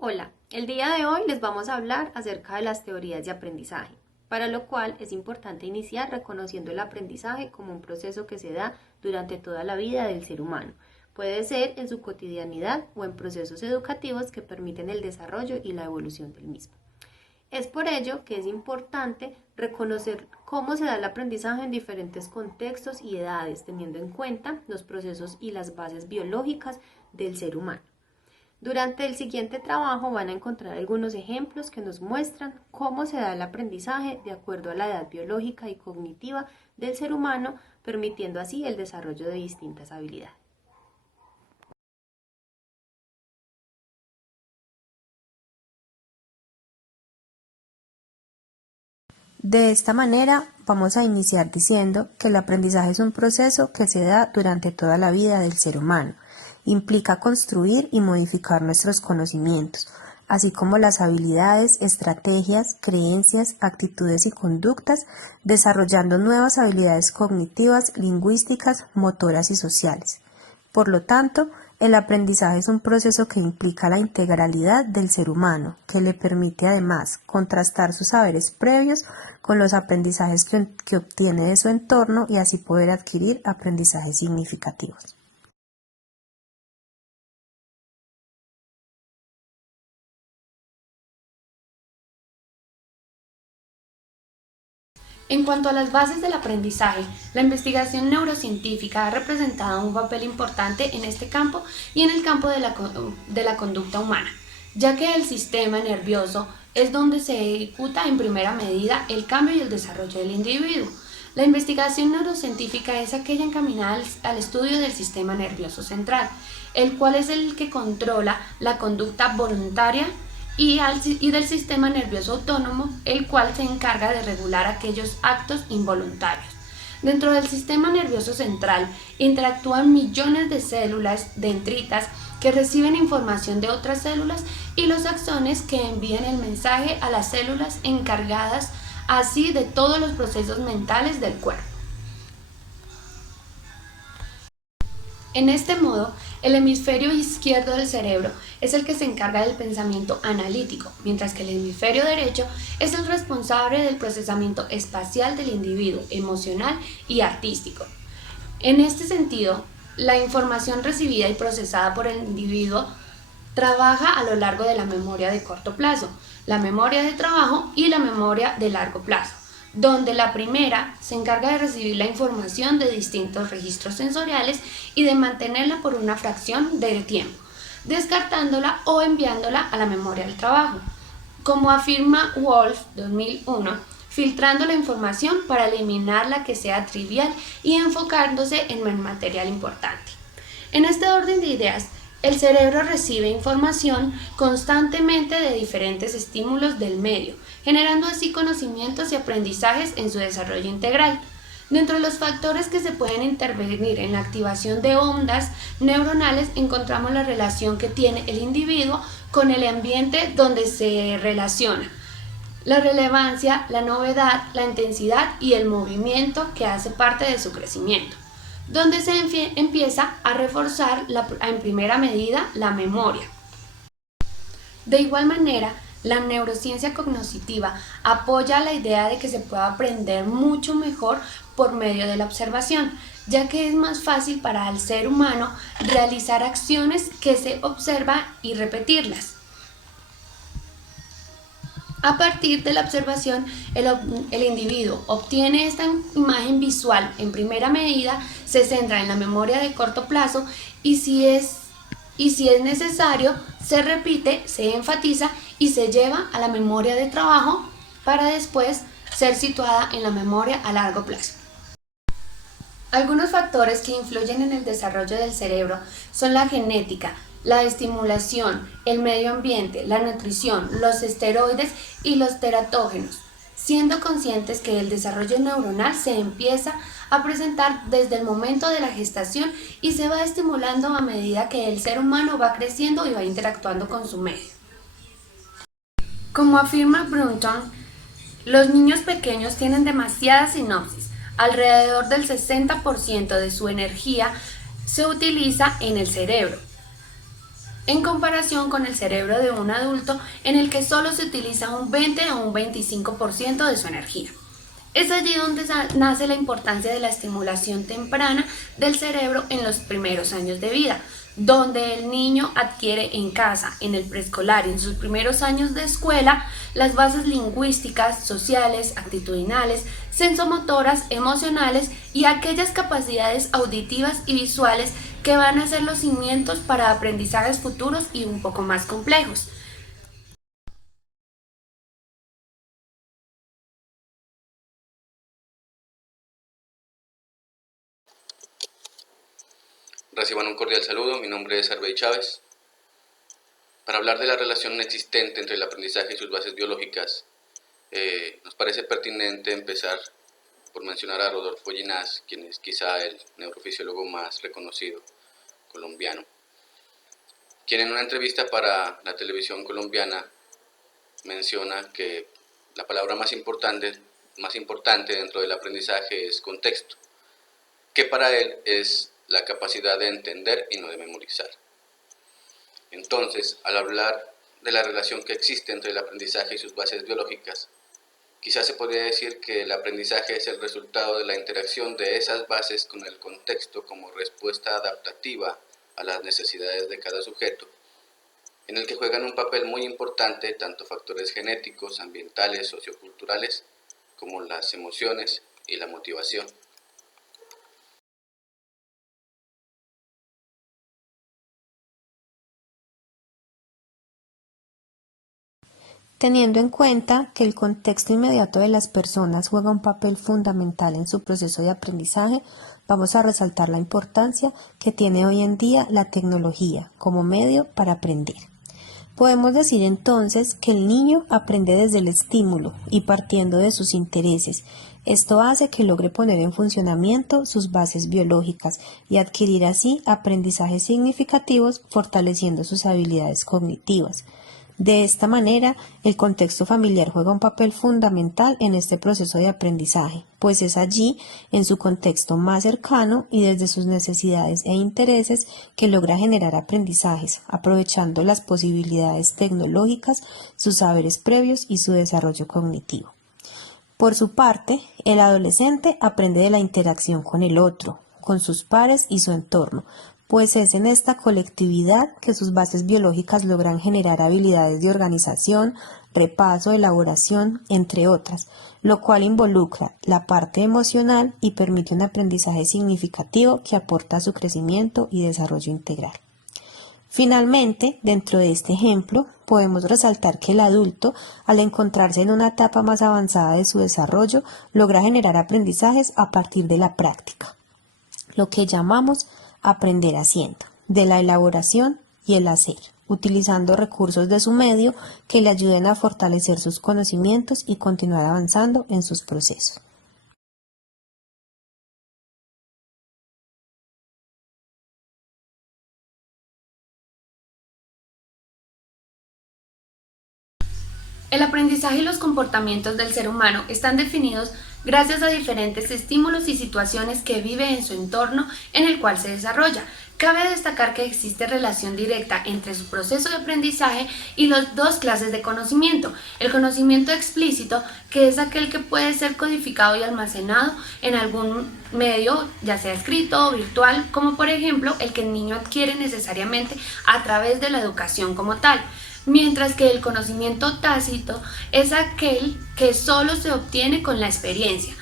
Hola, el día de hoy les vamos a hablar acerca de las teorías de aprendizaje, para lo cual es importante iniciar reconociendo el aprendizaje como un proceso que se da durante toda la vida del ser humano. Puede ser en su cotidianidad o en procesos educativos que permiten el desarrollo y la evolución del mismo. Es por ello que es importante reconocer cómo se da el aprendizaje en diferentes contextos y edades, teniendo en cuenta los procesos y las bases biológicas del ser humano. Durante el siguiente trabajo van a encontrar algunos ejemplos que nos muestran cómo se da el aprendizaje de acuerdo a la edad biológica y cognitiva del ser humano, permitiendo así el desarrollo de distintas habilidades. De esta manera, vamos a iniciar diciendo que el aprendizaje es un proceso que se da durante toda la vida del ser humano. Implica construir y modificar nuestros conocimientos, así como las habilidades, estrategias, creencias, actitudes y conductas, desarrollando nuevas habilidades cognitivas, lingüísticas, motoras y sociales. Por lo tanto, el aprendizaje es un proceso que implica la integralidad del ser humano, que le permite además contrastar sus saberes previos con los aprendizajes que obtiene de su entorno y así poder adquirir aprendizajes significativos. En cuanto a las bases del aprendizaje, la investigación neurocientífica ha representado un papel importante en este campo y en el campo de la conducta humana, ya que el sistema nervioso es donde se ejecuta en primera medida el cambio y el desarrollo del individuo. La investigación neurocientífica es aquella encaminada al estudio del sistema nervioso central, el cual es el que controla la conducta voluntaria y del sistema nervioso autónomo, el cual se encarga de regular aquellos actos involuntarios. Dentro del sistema nervioso central interactúan millones de células dendritas que reciben información de otras células y los axones que envían el mensaje a las células encargadas así de todos los procesos mentales del cuerpo. En este modo, el hemisferio izquierdo del cerebro es el que se encarga del pensamiento analítico, mientras que el hemisferio derecho es el responsable del procesamiento espacial del individuo, emocional y artístico. En este sentido, la información recibida y procesada por el individuo trabaja a lo largo de la memoria de corto plazo, la memoria de trabajo y la memoria de largo plazo, donde la primera se encarga de recibir la información de distintos registros sensoriales y de mantenerla por una fracción de tiempo, descartándola o enviándola a la memoria del trabajo. Como afirma Wolf 2001, filtrando la información para eliminar la que sea trivial y enfocándose en el material importante. En este orden de ideas, el cerebro recibe información constantemente de diferentes estímulos del medio, generando así conocimientos y aprendizajes en su desarrollo integral. Dentro de los factores que se pueden intervenir en la activación de ondas neuronales encontramos la relación que tiene el individuo con el ambiente donde se relaciona, la relevancia, la novedad, la intensidad y el movimiento que hace parte de su crecimiento, donde se empieza a reforzar en primera medida la memoria. De igual manera, la neurociencia cognitiva apoya la idea de que se pueda aprender mucho mejor por medio de la observación, ya que es más fácil para el ser humano realizar acciones que se observan y repetirlas. A partir de la observación, el individuo obtiene esta imagen visual en primera medida, se centra en la memoria de corto plazo y si es necesario, se repite, se enfatiza y se lleva a la memoria de trabajo para después ser situada en la memoria a largo plazo. Algunos factores que influyen en el desarrollo del cerebro son la genética, la estimulación, el medio ambiente, la nutrición, los esteroides y los teratógenos, siendo conscientes que el desarrollo neuronal se empieza a presentar desde el momento de la gestación y se va estimulando a medida que el ser humano va creciendo y va interactuando con su medio. Como afirma Brunton, los niños pequeños tienen demasiada sinapsis, alrededor del 60% de su energía se utiliza en el cerebro. en comparación con el cerebro de un adulto en el que solo se utiliza un 20 o un 25% de su energía. Es allí donde nace la importancia de la estimulación temprana del cerebro en los primeros años de vida, donde el niño adquiere en casa, en el preescolar y en sus primeros años de escuela las bases lingüísticas, sociales, actitudinales, sensomotoras, emocionales y aquellas capacidades auditivas y visuales que van a ser los cimientos para aprendizajes futuros y un poco más complejos. Reciban un cordial saludo, mi nombre es Arbey Chávez. Para hablar de la relación existente entre el aprendizaje y sus bases biológicas, nos parece pertinente empezar por mencionar a Rodolfo Ginás, quien es quizá el neurofisiólogo más reconocido colombiano, quien en una entrevista para la televisión colombiana menciona que la palabra más importante dentro del aprendizaje es contexto, que para él es la capacidad de entender y no de memorizar. Entonces, al hablar de la relación que existe entre el aprendizaje y sus bases biológicas, quizás se podría decir que el aprendizaje es el resultado de la interacción de esas bases con el contexto como respuesta adaptativa a las necesidades de cada sujeto, en el que juegan un papel muy importante tanto factores genéticos, ambientales, socioculturales, como las emociones y la motivación. Teniendo en cuenta que el contexto inmediato de las personas juega un papel fundamental en su proceso de aprendizaje, vamos a resaltar la importancia que tiene hoy en día la tecnología como medio para aprender. Podemos decir entonces que el niño aprende desde el estímulo y partiendo de sus intereses. Esto hace que logre poner en funcionamiento sus bases biológicas y adquirir así aprendizajes significativos, fortaleciendo sus habilidades cognitivas. De esta manera, el contexto familiar juega un papel fundamental en este proceso de aprendizaje, pues es allí, en su contexto más cercano y desde sus necesidades e intereses, que logra generar aprendizajes, aprovechando las posibilidades tecnológicas, sus saberes previos y su desarrollo cognitivo. Por su parte, el adolescente aprende de la interacción con el otro, con sus pares y su entorno, pues es en esta colectividad que sus bases biológicas logran generar habilidades de organización, repaso, elaboración, entre otras, lo cual involucra la parte emocional y permite un aprendizaje significativo que aporta a su crecimiento y desarrollo integral. Finalmente, dentro de este ejemplo, podemos resaltar que el adulto, al encontrarse en una etapa más avanzada de su desarrollo, logra generar aprendizajes a partir de la práctica, lo que llamamos aprender haciendo, de la elaboración y el hacer, utilizando recursos de su medio que le ayuden a fortalecer sus conocimientos y continuar avanzando en sus procesos. El aprendizaje y los comportamientos del ser humano están definidos gracias a diferentes estímulos y situaciones que vive en su entorno en el cual se desarrolla. Cabe destacar que existe relación directa entre su proceso de aprendizaje y las dos clases de conocimiento. El conocimiento explícito, que es aquel que puede ser codificado y almacenado en algún medio, ya sea escrito o virtual, como por ejemplo el que el niño adquiere necesariamente a través de la educación como tal. Mientras que el conocimiento tácito es aquel que solo se obtiene con la experiencia.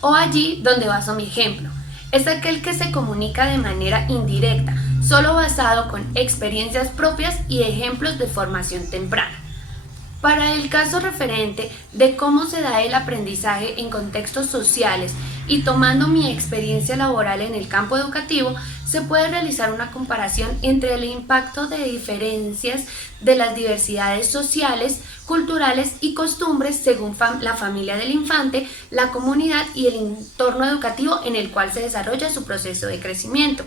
O allí donde baso mi ejemplo, es aquel que se comunica de manera indirecta, solo basado con experiencias propias y ejemplos de formación temprana. Para el caso referente de cómo se da el aprendizaje en contextos sociales y tomando mi experiencia laboral en el campo educativo, se puede realizar una comparación entre el impacto de diferencias de las diversidades sociales, culturales y costumbres según la familia del infante, la comunidad y el entorno educativo en el cual se desarrolla su proceso de crecimiento.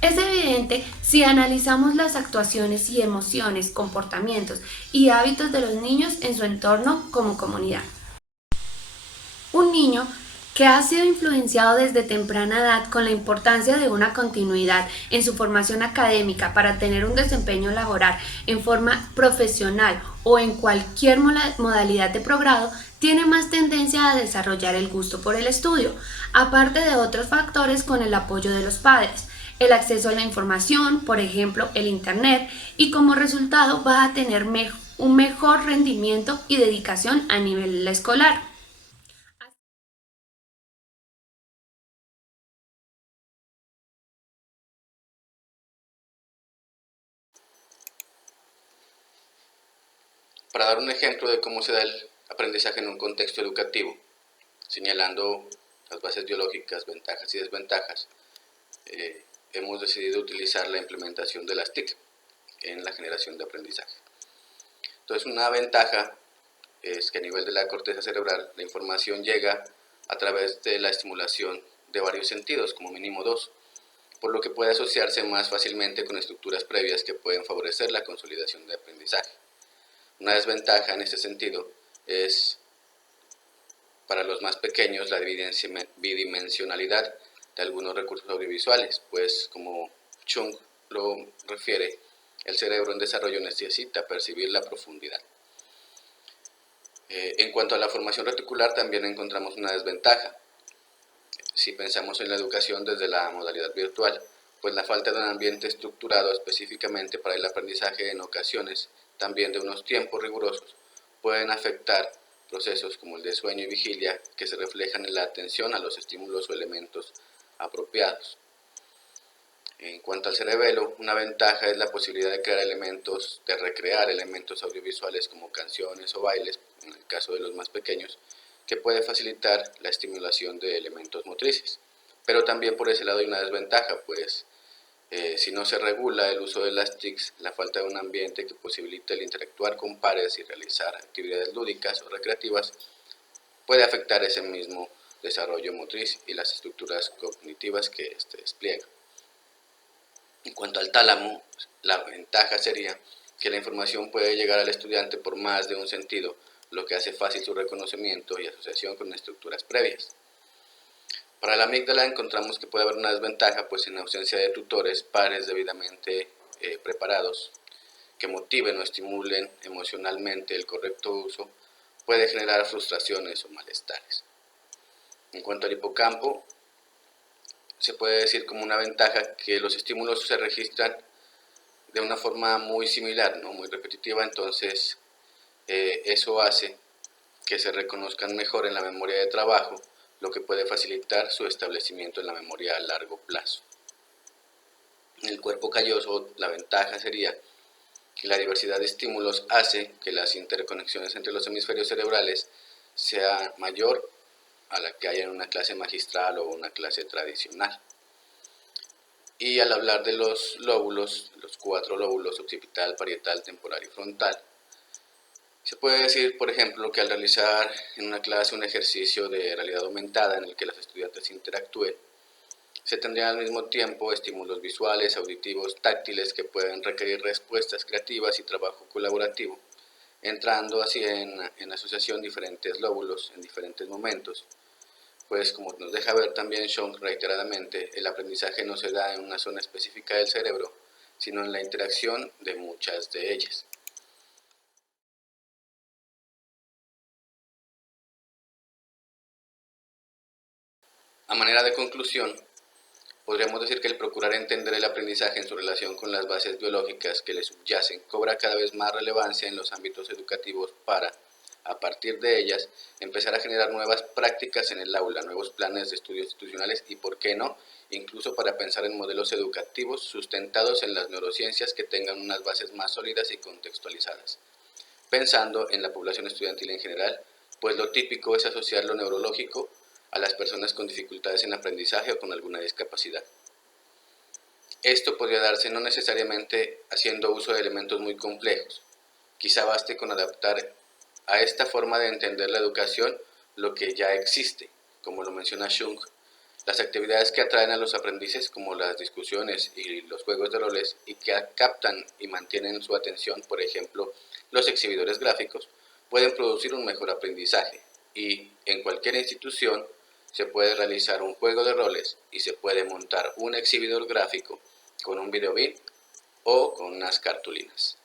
Es evidente si analizamos las actuaciones y emociones, comportamientos y hábitos de los niños en su entorno como comunidad. Un niño que ha sido influenciado desde temprana edad con la importancia de una continuidad en su formación académica para tener un desempeño laboral en forma profesional o en cualquier modalidad de progrado, tiene más tendencia a desarrollar el gusto por el estudio, aparte de otros factores con el apoyo de los padres, el acceso a la información, por ejemplo, el Internet, y como resultado va a tener un mejor rendimiento y dedicación a nivel escolar. Para dar un ejemplo de cómo se da el aprendizaje en un contexto educativo, señalando las bases biológicas, ventajas y desventajas, hemos decidido utilizar la implementación de las TIC en la generación de aprendizaje. Entonces, una ventaja es que a nivel de la corteza cerebral la información llega a través de la estimulación de varios sentidos, como mínimo dos, por lo que puede asociarse más fácilmente con estructuras previas que pueden favorecer la consolidación de aprendizaje. Una desventaja en este sentido es para los más pequeños la bidimensionalidad de algunos recursos audiovisuales, pues como Chung lo refiere, el cerebro en desarrollo necesita percibir la profundidad. En cuanto a la formación reticular también encontramos una desventaja. Si pensamos en la educación desde la modalidad virtual, pues la falta de un ambiente estructurado específicamente para el aprendizaje en ocasiones, también de unos tiempos rigurosos, pueden afectar procesos como el de sueño y vigilia que se reflejan en la atención a los estímulos o elementos apropiados. En cuanto al cerebelo, una ventaja es la posibilidad de recrear elementos audiovisuales como canciones o bailes, en el caso de los más pequeños, que puede facilitar la estimulación de elementos motrices. Pero también por ese lado hay una desventaja, pues si no se regula el uso de las TICs, la falta de un ambiente que posibilite el interactuar con pares y realizar actividades lúdicas o recreativas puede afectar ese mismo desarrollo motriz y las estructuras cognitivas que éste despliega. En cuanto al tálamo, la ventaja sería que la información puede llegar al estudiante por más de un sentido, lo que hace fácil su reconocimiento y asociación con estructuras previas. Para la amígdala encontramos que puede haber una desventaja, pues en ausencia de tutores, pares debidamente preparados que motiven o estimulen emocionalmente el correcto uso, puede generar frustraciones o malestares. En cuanto al hipocampo, se puede decir como una ventaja que los estímulos se registran de una forma muy similar, ¿no? Muy repetitiva, entonces eso hace que se reconozcan mejor en la memoria de trabajo, lo que puede facilitar su establecimiento en la memoria a largo plazo. En el cuerpo calloso, la ventaja sería que la diversidad de estímulos hace que las interconexiones entre los hemisferios cerebrales sea mayor a la que hay en una clase magistral o una clase tradicional. Y al hablar de los lóbulos, los 4 lóbulos, occipital, parietal, temporal y frontal, se puede decir, por ejemplo, que al realizar en una clase un ejercicio de realidad aumentada en el que los estudiantes interactúen, se tendrían al mismo tiempo estímulos visuales, auditivos, táctiles que pueden requerir respuestas creativas y trabajo colaborativo, entrando así en asociación diferentes lóbulos en diferentes momentos. Pues como nos deja ver también Chung reiteradamente, el aprendizaje no se da en una zona específica del cerebro, sino en la interacción de muchas de ellas. A manera de conclusión, podríamos decir que el procurar entender el aprendizaje en su relación con las bases biológicas que le subyacen cobra cada vez más relevancia en los ámbitos educativos para, a partir de ellas, empezar a generar nuevas prácticas en el aula, nuevos planes de estudio institucionales y, por qué no, incluso para pensar en modelos educativos sustentados en las neurociencias que tengan unas bases más sólidas y contextualizadas. Pensando en la población estudiantil en general, pues lo típico es asociar lo neurológico a las personas con dificultades en aprendizaje o con alguna discapacidad. Esto podría darse no necesariamente haciendo uso de elementos muy complejos. Quizá baste con adaptar a esta forma de entender la educación lo que ya existe, como lo menciona Chung, las actividades que atraen a los aprendices como las discusiones y los juegos de roles y que captan y mantienen su atención, por ejemplo, los exhibidores gráficos, pueden producir un mejor aprendizaje y, en cualquier institución, se puede realizar un juego de roles y se puede montar un exhibidor gráfico con un videobit o con unas cartulinas.